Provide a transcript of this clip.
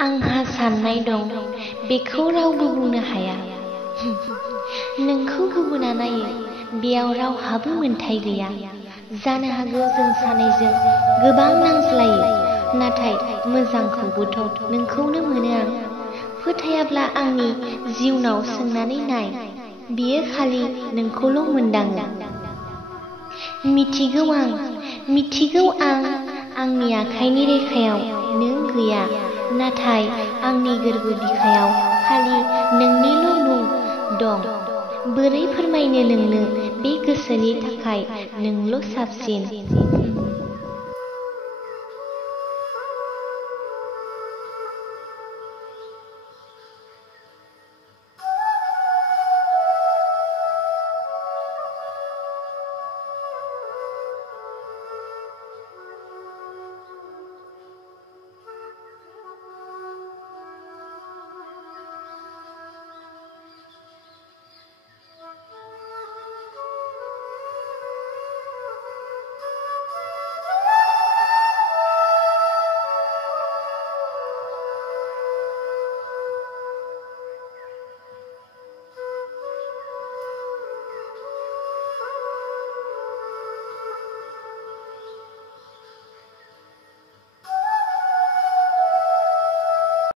आंहा साननाय दं, बेखौ रावबो बुंनो हाया। नोंखौ गुबुना नायो, बेयाव रावहाबो मोन्थाय गैया। जानो हागौ जों सानैजों गोबां नांज्लायो, नाथाय मोजांखौबोथ' नोंखौनो मोनो आं। फोथायाब्ला आंनि जिउनाव सोंनानै नाय, बियो खालि नोंखौल' मोनदाङो। मिथिगौ आं आंनि आखाइनि रेखायाव नों गैया, नाथाय आंनि गोरबो बिखायाव खालि नोंनिल' मुं दं। बोरै फोरमायनो नोंनो बे गोसोनि थाखाय नोंल' साबसिन।